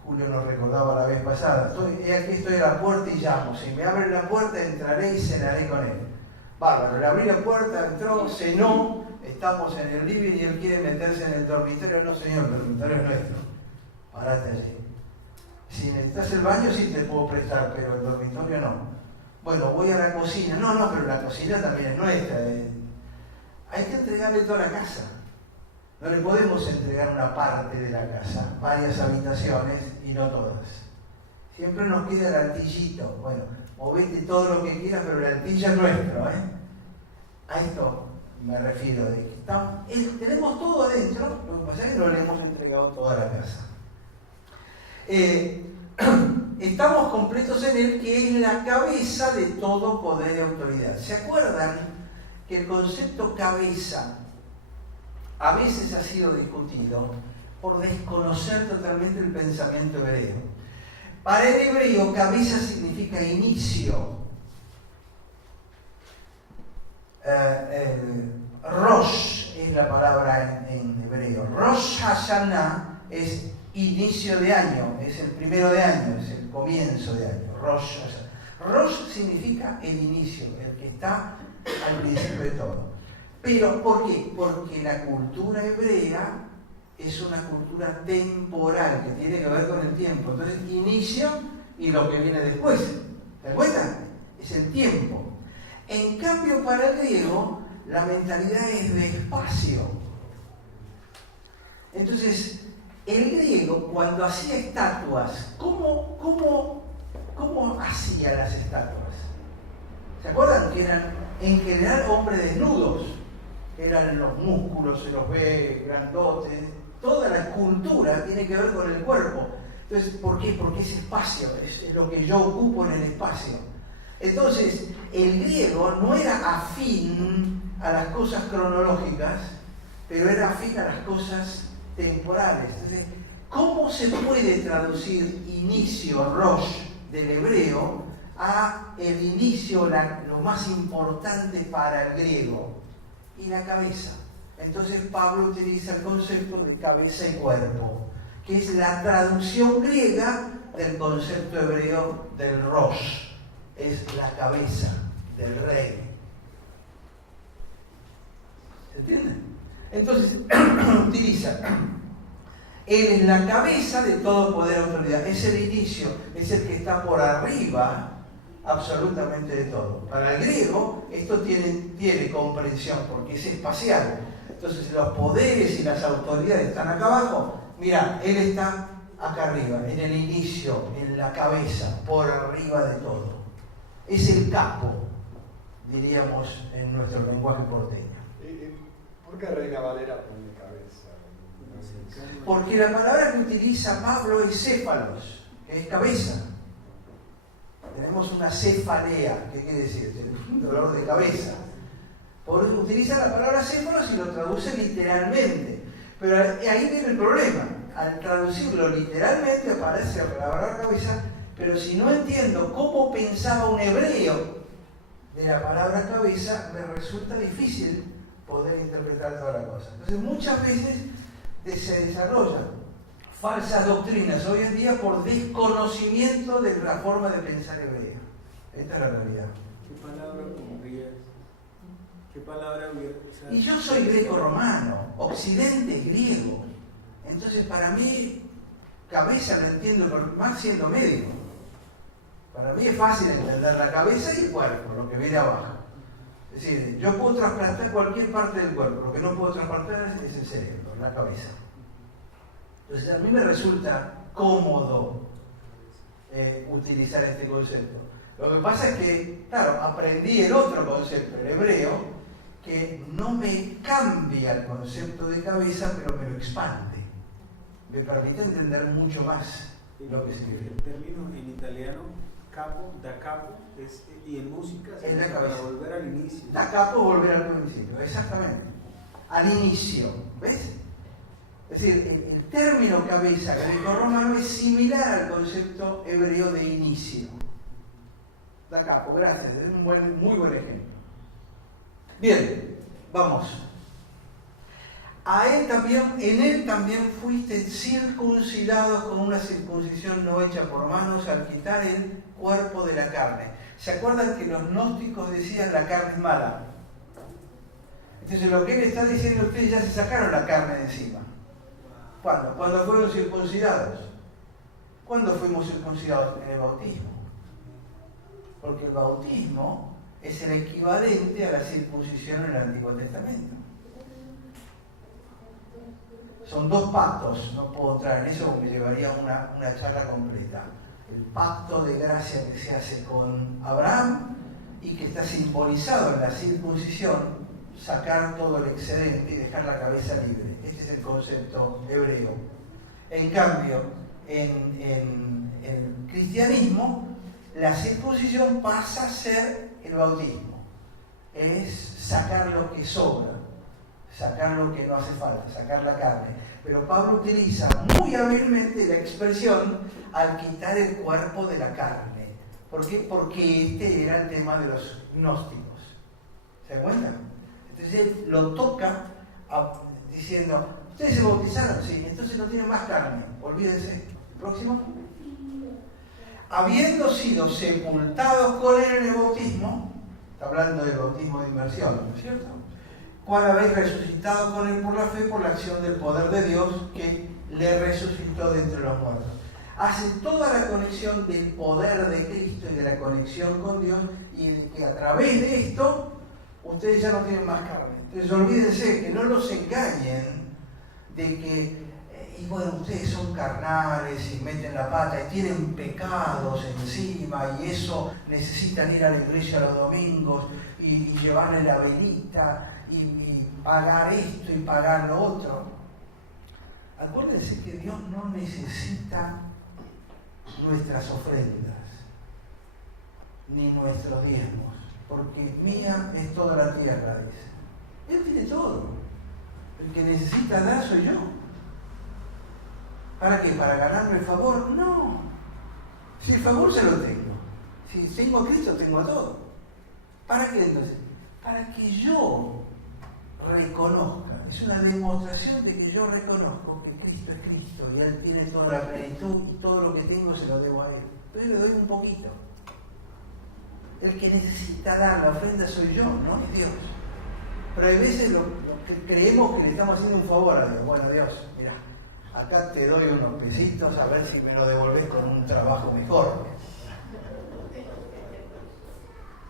Julio nos recordaba la vez pasada, aquí estoy a la puerta y llamo, si me abre la puerta entraré y cenaré con él. Bárbaro, le abrí la puerta, entró, cenó, estamos en el living y él quiere meterse en el dormitorio. No, señor, el dormitorio es nuestro, parate allí. Si necesitas el baño sí te puedo prestar, pero el dormitorio no. Bueno, voy a la cocina. No, pero la cocina también es nuestra. Hay que entregarle toda la casa. No le podemos entregar una parte de la casa, varias habitaciones y no todas. Siempre nos queda el altillito. Bueno, movete todo lo que quieras, pero el altillo es nuestro. A esto me refiero, de que tenemos todo adentro, lo que pasa es que no le hemos entregado toda la casa. Estamos completos en él, que es la cabeza de todo poder y autoridad. ¿Se acuerdan que el concepto cabeza a veces ha sido discutido por desconocer totalmente el pensamiento hebreo? Para el hebreo, cabeza significa inicio. Rosh es la palabra en hebreo. Rosh Hashanah es inicio de año, es el primero de año, es el comienzo de año. Rosh Hashanah. Rosh significa el inicio, el que está al principio de todo. Pero, ¿por qué? Porque la cultura hebrea es una cultura temporal, que tiene que ver con el tiempo. Entonces, inicio y lo que viene después. ¿Te das cuenta? Es el tiempo. En cambio, para el griego, la mentalidad es de espacio. Entonces, el griego, cuando hacía estatuas, ¿cómo hacía las estatuas? ¿Se acuerdan que eran, en general, hombres desnudos? Eran los músculos, se los ve grandotes. Toda la escultura tiene que ver con el cuerpo. Entonces, ¿por qué? Porque es espacio, es lo que yo ocupo en el espacio. Entonces, el griego no era afín a las cosas cronológicas, pero era afín a las cosas temporales. Entonces, ¿cómo se puede traducir inicio, Rosh, del hebreo, a el inicio, lo más importante para el griego? Y la cabeza. Entonces Pablo utiliza el concepto de cabeza y cuerpo, que es la traducción griega del concepto hebreo del Rosh. Es la cabeza del rey. ¿Se entiende? Entonces utiliza, él es la cabeza de todo poder y autoridad, es el inicio, es el que está por arriba absolutamente de todo. Para el griego esto tiene comprensión porque es espacial. Entonces los poderes y las autoridades están acá abajo. Mira, él está acá arriba, en el inicio, en la cabeza, por arriba de todo. Es el capo, diríamos en nuestro lenguaje porteño. ¿Por qué Reina Valera pone cabeza? Porque la palabra que utiliza Pablo es céfalos, que es cabeza. Tenemos una cefalea, ¿qué quiere decir? Dolor de cabeza. Utiliza la palabra céfalos y lo traduce literalmente. Pero ahí viene el problema. Al traducirlo literalmente aparece la palabra cabeza, pero si no entiendo cómo pensaba un hebreo de la palabra cabeza, me resulta difícil poder interpretar toda la cosa. Entonces muchas veces se desarrollan falsas doctrinas hoy en día por desconocimiento de la forma de pensar hebrea. Esta es la realidad. ¿Qué palabra pondrías? ¿Qué palabra hubiera? O sea, Y yo soy greco-romano, Occidente es griego. Entonces para mí, cabeza lo entiendo, más siendo médico. Para mí es fácil entender la cabeza y el cuerpo, lo que viene abajo. Es decir, yo puedo trasplantar cualquier parte del cuerpo, lo que no puedo trasplantar es el cerebro, la cabeza. Entonces a mí me resulta cómodo utilizar este concepto. Lo que pasa es que, claro, aprendí el otro concepto, el hebreo, que no me cambia el concepto de cabeza, pero me lo expande. Me permite entender mucho más lo que significa. El término en italiano, capo, da capo, y en música Es la usa cabeza. para volver al inicio. Da capo, volver al principio, exactamente. Al inicio, ¿ves? Es decir, el término cabeza greco-romano es similar al concepto hebreo de inicio. Da capo, gracias, es un muy buen ejemplo. Bien, vamos. En él también fuiste circuncidados con una circuncisión no hecha por manos al quitar el cuerpo de la carne. ¿Se acuerdan que los gnósticos decían la carne es mala? Entonces lo que él está diciendo, ustedes ya se sacaron la carne de encima. ¿Cuándo? Cuando fueron circuncidados. ¿Cuándo fuimos circuncidados? En el bautismo. Porque el bautismo es el equivalente a la circuncisión en el Antiguo Testamento. Son dos pactos, no puedo entrar en eso porque llevaría una charla completa. El pacto de gracia que se hace con Abraham y que está simbolizado en la circuncisión, sacar todo el excedente y dejar la cabeza libre. Este es el concepto hebreo. En cambio, en el cristianismo, la circuncisión pasa a ser el bautismo. Es sacar lo que sobra, sacar lo que no hace falta, sacar la carne. Pero Pablo utiliza muy hábilmente la expresión al quitar el cuerpo de la carne. ¿Por qué? Porque este era el tema de los gnósticos. ¿Se dan cuenta? Entonces él lo toca diciendo, ¿ustedes se bautizaron? Sí, entonces no tienen más carne, olvídense. ¿El próximo? Habiendo sido sepultados con él en el bautismo, está hablando del bautismo de inmersión, ¿no es cierto? Cual habéis resucitado con él por la fe, por la acción del poder de Dios que le resucitó de entre los muertos. Hace toda la conexión del poder de Cristo y de la conexión con Dios, y de que a través de esto ustedes ya no tienen más carne. Entonces olvídense, que no los engañen de que y bueno, ustedes son carnales y meten la pata y tienen pecados encima y eso necesitan ir a la iglesia los domingos y llevarle la velita y pagar esto y pagar lo otro. Acuérdense que Dios no necesita nuestras ofrendas ni nuestros diezmos, porque mía es toda la tierra, dice. Él tiene todo. El que necesita dar soy yo. ¿Para qué? ¿Para ganarme el favor? No. Si el favor se lo tengo. Si tengo a Cristo, tengo a todo. ¿Para qué entonces? Para que yo reconozca. Es una demostración de que yo reconozco que Cristo es Cristo y Él tiene toda la plenitud y todo lo que tengo se lo debo a Él. Entonces le doy un poquito. El que necesita dar la ofrenda soy yo, no es Dios. Pero hay veces lo que creemos que le estamos haciendo un favor a Dios. Bueno, Dios, mira, acá te doy unos pesitos a ver si me lo devolvés con un trabajo mejor.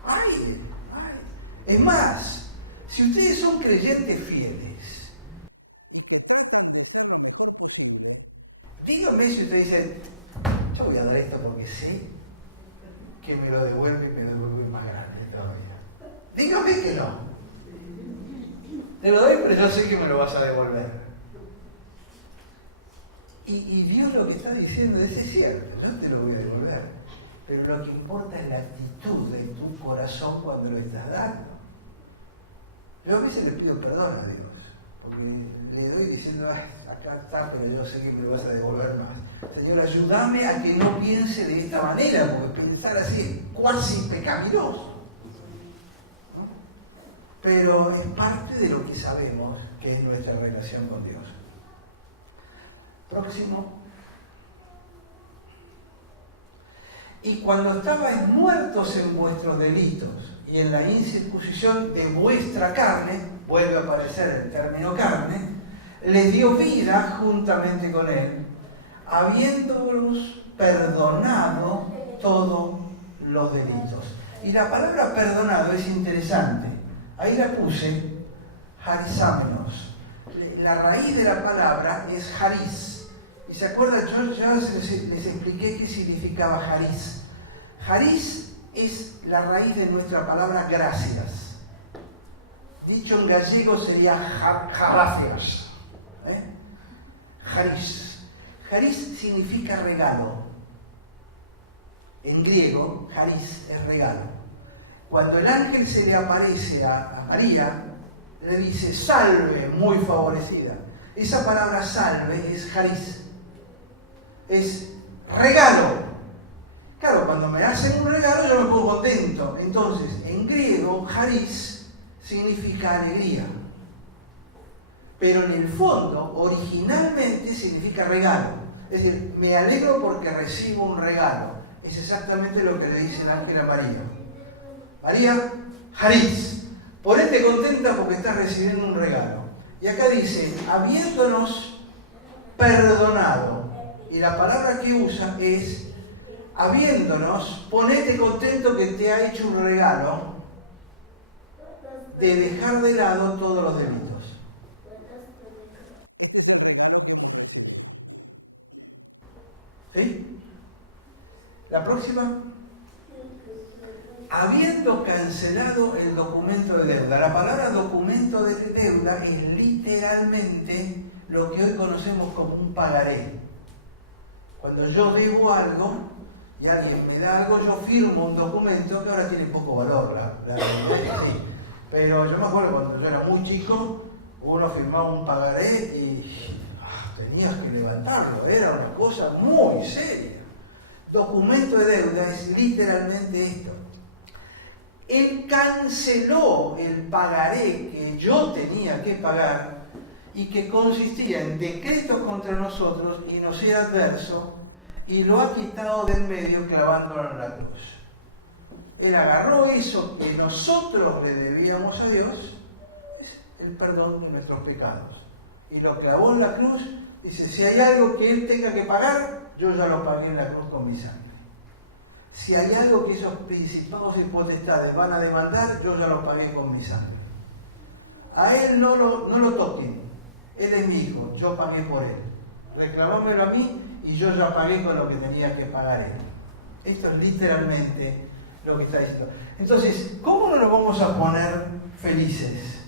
¡Ay! Es más, si ustedes son creyentes fieles, díganme si ustedes dicen, yo voy a dar esto porque sé que me lo devuelve y me lo devuelve más grande todavía. Díganme que no. Te lo doy, pero yo sé que me lo vas a devolver. Y Dios lo que está diciendo es cierto, yo te lo voy a devolver. Pero lo que importa es la actitud de tu corazón cuando lo estás dando. Yo a veces le pido perdón a Dios, porque le doy diciendo, acá está, pero yo sé que me vas a devolver más. Señor, ayúdame a que no piense de esta manera, porque pensar así es cuasi pecaminoso. ¿No? Pero es parte de lo que sabemos que es nuestra relación con Dios. Próximo. y cuando estabais muertos en vuestros delitos y en la incircuncisión de vuestra carne, vuelve a aparecer el término carne, les dio vida juntamente con él, habiéndolos perdonado todos los delitos. Y la palabra perdonado es interesante. Ahí la puse, harisámenos. La raíz de la palabra es haris. ¿Y se acuerdan? Yo ya les expliqué qué significaba haris. Haris es la raíz de nuestra palabra gracias. Dicho en gallego sería gracias. Haris. Haris significa regalo. En griego, haris es regalo. Cuando el ángel se le aparece a María, le dice, salve, muy favorecida. Esa palabra salve es haris. Es regalo. Claro, cuando me hacen un regalo yo me pongo contento. Entonces, en griego, haris significa alegría. Pero en el fondo, originalmente significa regalo. Es decir, me alegro porque recibo un regalo. Es exactamente lo que le dice el ángel a María. María, haris, ponete contenta porque estás recibiendo un regalo. Y acá dice, habiéndonos perdonado. Y la palabra que usa es, habiéndonos, ponete contento que te ha hecho un regalo de dejar de lado todos los delitos. ¿Sí? La próxima. Habiendo cancelado el documento de deuda. La palabra documento de deuda es literalmente lo que hoy conocemos como un pagaré. Cuando yo debo algo y alguien me da algo, yo firmo un documento que ahora tiene poco valor, sí. Pero yo me acuerdo cuando yo era muy chico, uno firmaba un pagaré y tenías que levantarlo, era una cosa muy seria. Documento de deuda es literalmente esto. Él canceló el pagaré que yo tenía que pagar y que consistía en decretos contra nosotros y nos era adverso, y lo ha quitado del medio clavándolo en la cruz. Él agarró eso que nosotros le debíamos a Dios, el perdón de nuestros pecados, y lo clavó en la cruz. Dice, si hay algo que Él tenga que pagar, yo ya lo pagué en la cruz con mi sangre. Si hay algo que esos principados y potestades van a demandar, yo ya lo pagué con mi sangre. A Él no lo toquen. Él es mi hijo, yo pagué por Él. Reclamámelo a mí y yo ya pagué con lo que tenía que pagar Él. Esto es literalmente lo que está diciendo. Entonces, ¿cómo no nos vamos a poner felices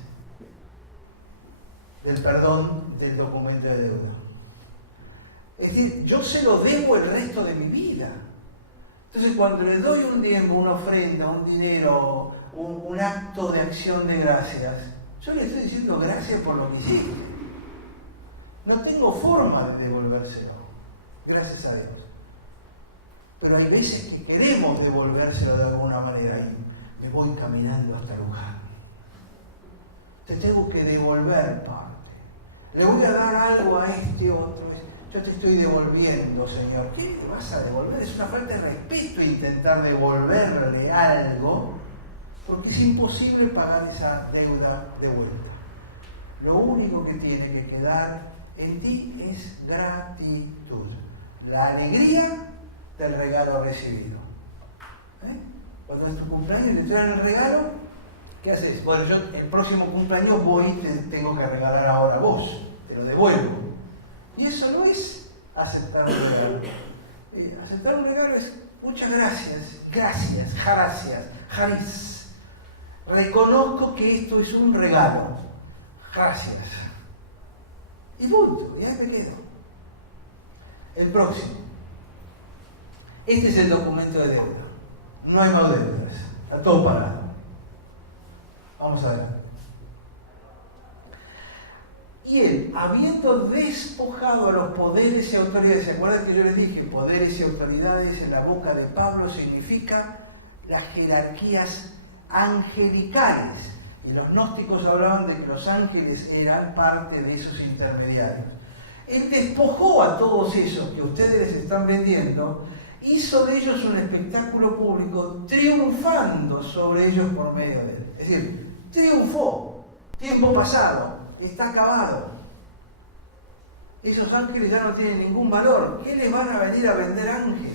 del perdón del documento de deuda? Es decir, yo se lo debo el resto de mi vida. Entonces, cuando le doy un diezmo, una ofrenda, un dinero, un acto de acción de gracias, yo le estoy diciendo gracias por lo que hiciste. No tengo forma de devolvérselo, gracias a Dios. Pero hay veces que queremos devolvérselo de alguna manera y me voy caminando hasta el lugar. Te tengo que devolver parte. Le voy a dar algo a este otro. Yo te estoy devolviendo, Señor. ¿Qué te vas a devolver? Es una falta de respeto intentar devolverle algo, porque es imposible pagar esa deuda de vuelta. Lo único que tiene que quedar en ti es gratitud. La alegría del regalo recibido. Cuando es tu cumpleaños y te traen el regalo, ¿qué haces? Bueno, yo el próximo cumpleaños voy y te tengo que regalar ahora a vos. Te lo devuelvo. Y eso no es aceptar un regalo. Aceptar un regalo es muchas gracias, haris. Reconozco que esto es un regalo. Gracias. Y punto, y ahí me quedo. El próximo. Este es el documento de deuda. No hay más deudas. Está todo parado. Vamos a ver. Y él, habiendo despojado a los poderes y autoridades, ¿se acuerdan que yo les dije? Poderes y autoridades en la boca de Pablo significa las jerarquías angelicales. Y los gnósticos hablaban de que los ángeles eran parte de esos intermediarios. Él despojó a todos esos que ustedes les están vendiendo hizo de ellos un espectáculo público, triunfando sobre ellos por medio de él. Es decir, triunfó, tiempo pasado, está acabado. Esos ángeles ya no tienen ningún valor. ¿Qué les van a venir a vender ángeles?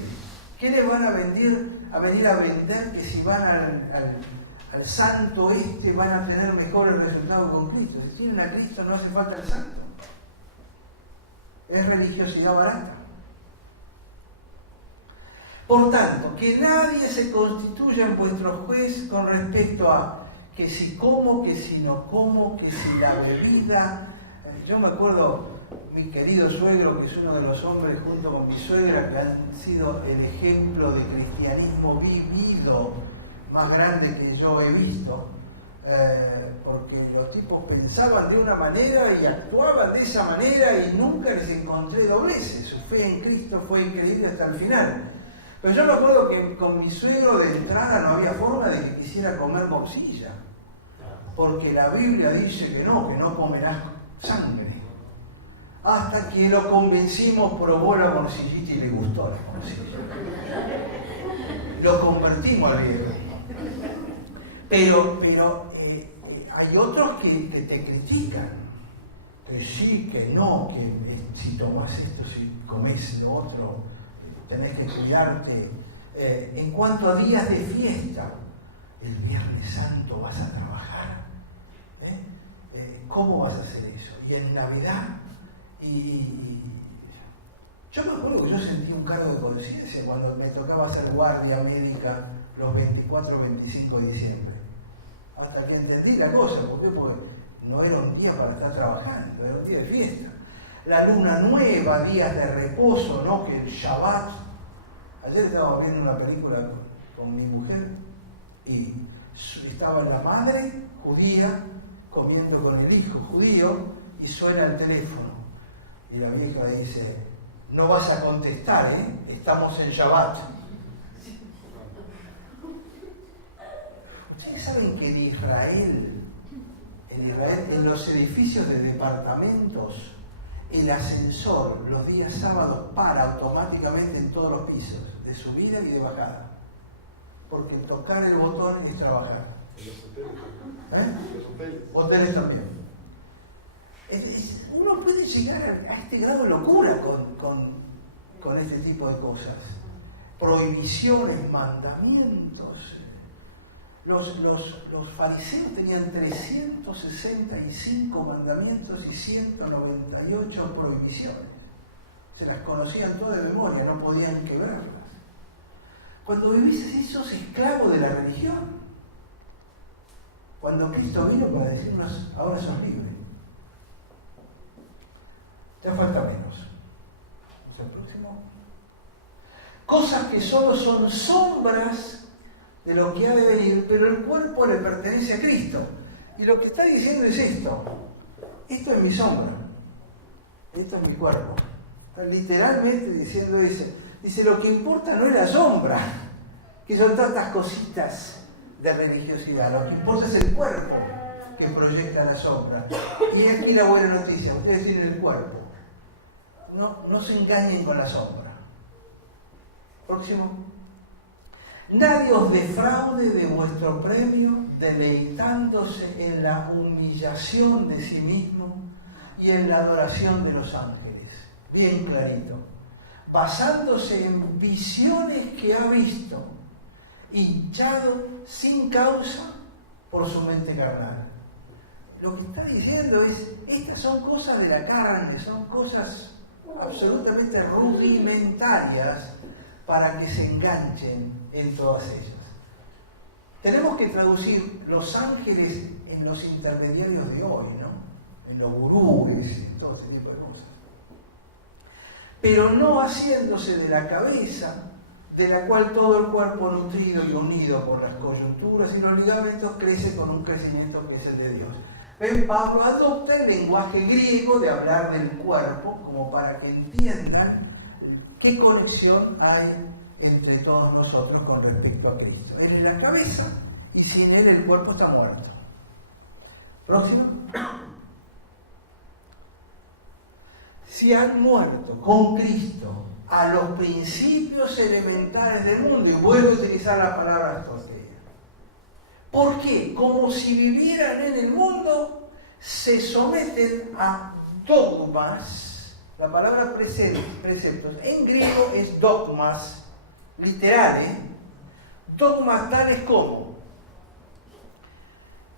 ¿Qué les van a venir a vender que si van al santo van a tener mejores resultados con Cristo? Si tienen a Cristo no hace falta el santo. Es religiosidad barata. Por tanto, que nadie se constituya en vuestro juez con respecto a que si como, que si no como, que si la bebida. Yo me acuerdo, mi querido suegro, que es uno de los hombres junto con mi suegra, que han sido el ejemplo de cristianismo vivido más grande que yo he visto, porque los tipos pensaban de una manera y actuaban de esa manera y nunca les encontré dobleces. Su fe en Cristo fue increíble hasta el final. Pero yo me acuerdo que con mi suegro de entrada no había forma de que quisiera comer morcilla, porque la Biblia dice que no comerás sangre. Hasta que lo convencimos, probó la morcillita y le gustó la morcilla. Lo convertimos al viejo. Pero hay otros que te critican, que sí, que no, que si tomas esto, si comes lo otro, tenés que cuidarte. En cuanto a días de fiesta, el Viernes Santo vas a trabajar. ¿Cómo vas a hacer eso? Y en Navidad, yo me acuerdo que yo sentí un cargo de conciencia cuando me tocaba hacer guardia médica los 24 25 de diciembre. Hasta que entendí la cosa, porque no era un día para estar trabajando, era un día de fiesta. La luna nueva, días de reposo, ¿no? Que el Shabbat. Ayer estaba viendo una película con mi mujer y estaba la madre judía comiendo con el hijo judío y suena el teléfono. Y la vieja dice, no vas a contestar, estamos en Shabbat. Ustedes saben que en Israel, en los edificios de departamentos, el ascensor los días sábados para automáticamente en todos los pisos, de subida y de bajada. Porque tocar el botón es trabajar. Los hoteles. Hoteles también. Uno puede llegar a este grado de locura con este tipo de cosas. Prohibiciones, mandamientos. Los fariseos tenían 365 mandamientos y 198 prohibiciones. Se las conocían todas de memoria, no podían quebrarlas. Cuando vivís así, sos esclavo de la religión. Cuando Cristo vino para decirnos, ahora sos libre. Ya falta menos. ¿Es el próximo? Cosas que solo son sombras de lo que ha de venir, pero el cuerpo le pertenece a Cristo. Y lo que está diciendo es esto. Esto es mi sombra. Esto es mi cuerpo. Está literalmente diciendo eso. Dice, lo que importa no es la sombra, que son tantas cositas de religiosidad. Lo que importa es el cuerpo que proyecta la sombra. Y aquí la buena noticia, ustedes tienen el cuerpo. No se engañen con la sombra. Próximo. Nadie os defraude de vuestro premio, deleitándose en la humillación de sí mismo y en la adoración de los ángeles. Bien clarito. Basándose en visiones que ha visto, hinchado sin causa por su mente carnal. Lo que está diciendo es, estas son cosas de la carne, son cosas absolutamente rudimentarias para que se enganchen en todas ellas. Tenemos que traducir los ángeles en los intermediarios de hoy, ¿no? En los gurúes y todo ese tipo de cosas. Pero no haciéndose de la cabeza, de la cual todo el cuerpo nutrido y unido por las coyunturas y los ligamentos crece con un crecimiento que es el de Dios. ¿Ven? Pablo adopta el lenguaje griego de hablar del cuerpo como para que entiendan qué conexión hay entre todos nosotros con respecto a Cristo. Él es la cabeza y sin él el cuerpo está muerto. Próximo. Si han muerto con Cristo a los principios elementales del mundo. Y vuelvo a utilizar la palabra aristotélica. ¿Por qué? Como si vivieran en el mundo, se someten a dogmas. La palabra preceptos en griego es dogmas, literal, dogmas tales como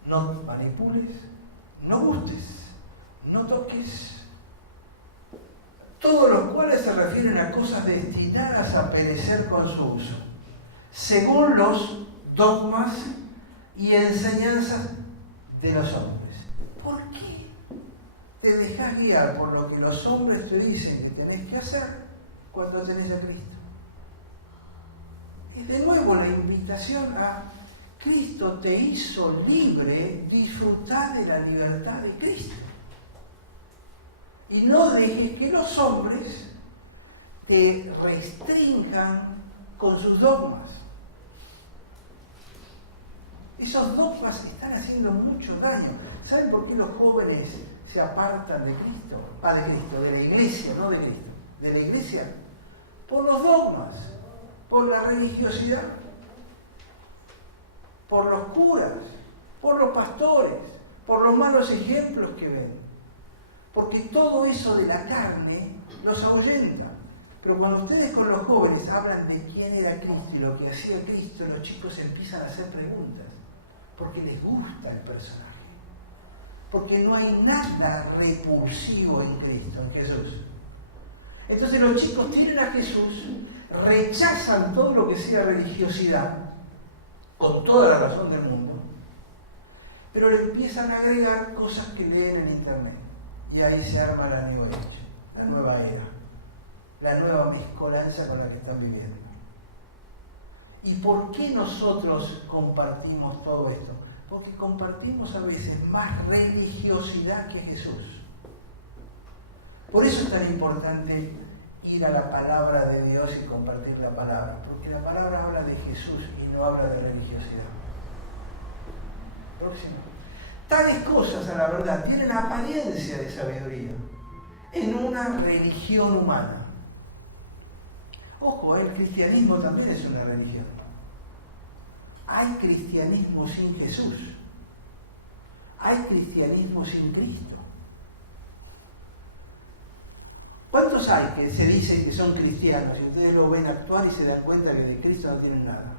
no manipules, no gustes, no toques, todos los cuales se refieren a cosas destinadas a perecer con su uso, según los dogmas y enseñanzas de los hombres. ¿Por qué te dejas guiar por lo que los hombres te dicen que tenés que hacer cuando tenés a Cristo? Es de nuevo la invitación a Cristo te hizo libre, disfrutar de la libertad de Cristo. Y no dejes que los hombres te restrinjan con sus dogmas. Esos dogmas están haciendo mucho daño. ¿Saben por qué los jóvenes se apartan de Cristo? De la iglesia, no de Cristo. De la iglesia. Por los dogmas, por la religiosidad, por los curas, por los pastores, por los malos ejemplos que ven. Porque todo eso de la carne los ahuyenta. Pero cuando ustedes con los jóvenes hablan de quién era Cristo y lo que hacía Cristo, los chicos empiezan a hacer preguntas. Porque les gusta el personaje. Porque no hay nada repulsivo en Cristo, en Jesús. Entonces los chicos tienen a Jesús, rechazan todo lo que sea religiosidad, con toda la razón del mundo, pero le empiezan a agregar cosas que leen en internet. Y ahí se arma la New Age, la nueva era, la nueva mezcolanza con la que están viviendo. ¿Y por qué nosotros compartimos todo esto? Porque compartimos a veces más religiosidad que Jesús. Por eso es tan importante ir a la palabra de Dios y compartir la palabra, porque la palabra habla de Jesús y no habla de religiosidad. Próximo. Tales cosas, a la verdad, tienen apariencia de sabiduría en una religión humana. Ojo, el cristianismo también es una religión. Hay cristianismo sin Jesús. Hay cristianismo sin Cristo. ¿Cuántos hay que se dicen que son cristianos y ustedes lo ven actuar y se dan cuenta que de Cristo no tienen nada?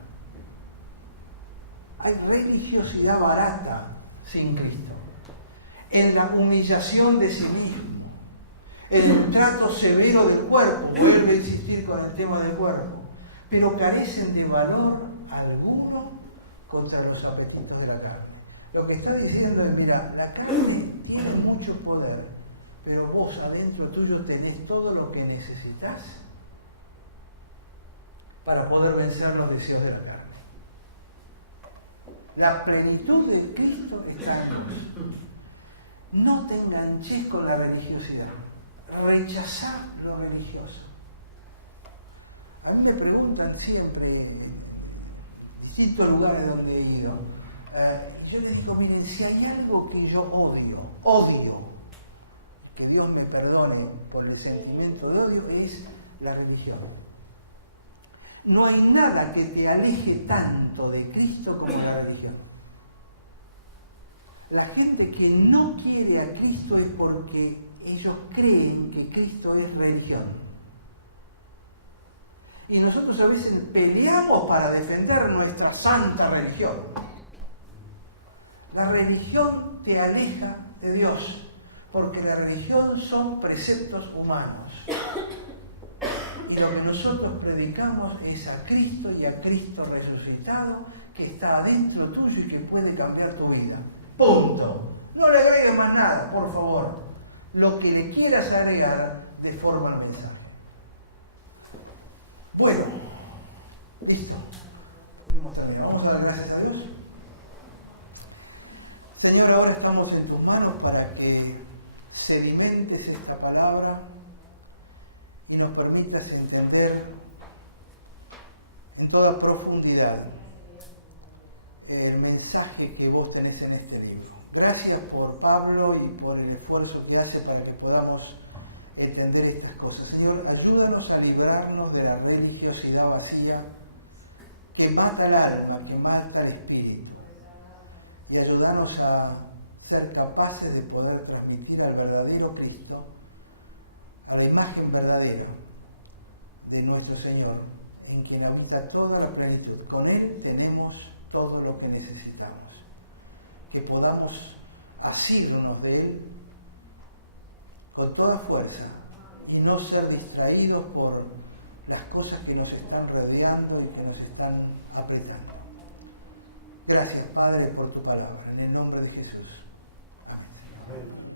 Hay religiosidad barata sin Cristo. En la humillación de sí mismo, en el trato severo del cuerpo, vuelve a insistir con el tema del cuerpo, pero carecen de valor alguno contra los apetitos de la carne. Lo que está diciendo es, mira, la carne tiene mucho poder, pero vos adentro tuyo tenés todo lo que necesitas para poder vencer los deseos de la carne. La plenitud de Cristo está en vos. No te enganches con la religiosidad. Rechazá lo religioso. A mí me preguntan siempre, en distintos lugares donde he ido, yo les digo, miren, si hay algo que yo odio, que Dios me perdone por el sentimiento de odio, es la religión. No hay nada que te aleje tanto de Cristo como la religión. La gente que no quiere a Cristo es porque ellos creen que Cristo es religión. Y nosotros a veces peleamos para defender nuestra santa religión. La religión te aleja de Dios, porque la religión son preceptos humanos. Y lo que nosotros predicamos es a Cristo y a Cristo resucitado, que está adentro tuyo y que puede cambiar tu vida. Punto. No le agregues más nada, por favor. Lo que le quieras agregar, deforma el mensaje. Bueno, listo. Pudimos terminar. Vamos a dar gracias a Dios. Señor, ahora estamos en tus manos para que sedimentes esta palabra y nos permitas entender en toda profundidad el mensaje que vos tenés en este libro. Gracias por Pablo y por el esfuerzo que hace para que podamos entender estas cosas. Señor, ayúdanos a librarnos de la religiosidad vacía que mata el alma, que mata el espíritu, y ayúdanos a ser capaces de poder transmitir al verdadero Cristo, a la imagen verdadera de nuestro Señor, en quien habita toda la plenitud. Con Él tenemos todo lo que necesitamos. Que podamos asirnos de Él con toda fuerza y no ser distraídos por las cosas que nos están rodeando y que nos están apretando. Gracias, Padre, por tu palabra. En el nombre de Jesús. Amén. Amén.